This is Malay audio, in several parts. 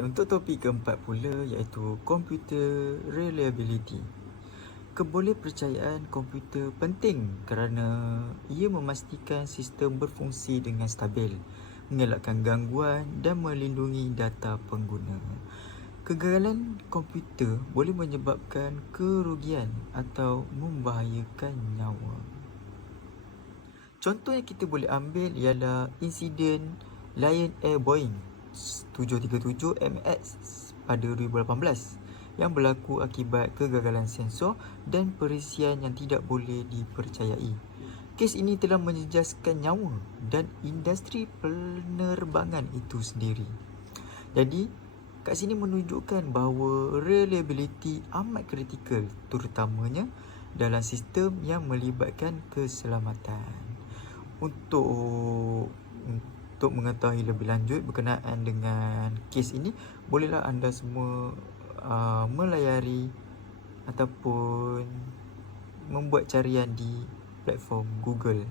Untuk topik keempat pula iaitu computer reliability. Kebolehpercayaan komputer penting kerana ia memastikan sistem berfungsi dengan stabil, mengelakkan gangguan dan melindungi data pengguna. Kegagalan komputer boleh menyebabkan kerugian atau membahayakan nyawa. Contoh yang kita boleh ambil ialah insiden Lion Air Boeing 737 MX pada 2018 yang berlaku akibat kegagalan sensor dan perisian yang tidak boleh dipercayai. Kes ini telah menjejaskan nyawa dan industri penerbangan itu sendiri. Jadi, kat sini menunjukkan bahawa reliability amat kritikal, terutamanya dalam sistem yang melibatkan keselamatan. Untuk mengetahui lebih lanjut berkenaan dengan kes ini, bolehlah anda semua melayari ataupun membuat carian di platform Google.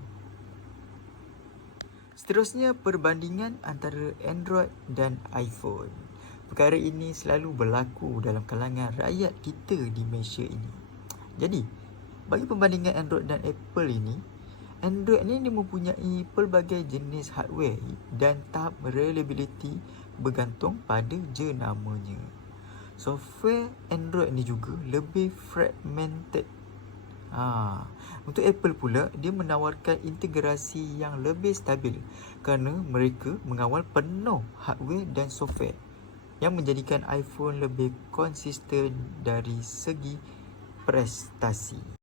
Seterusnya, perbandingan antara Android dan iPhone. Perkara ini selalu berlaku dalam kalangan rakyat kita di Malaysia ini. Jadi, bagi perbandingan Android dan Apple ini, Android ni dia mempunyai pelbagai jenis hardware dan tahap reliability bergantung pada jenamanya. Software Android ni juga lebih fragmented. Untuk Apple pula, dia menawarkan integrasi yang lebih stabil kerana mereka mengawal penuh hardware dan software yang menjadikan iPhone lebih konsisten dari segi prestasi.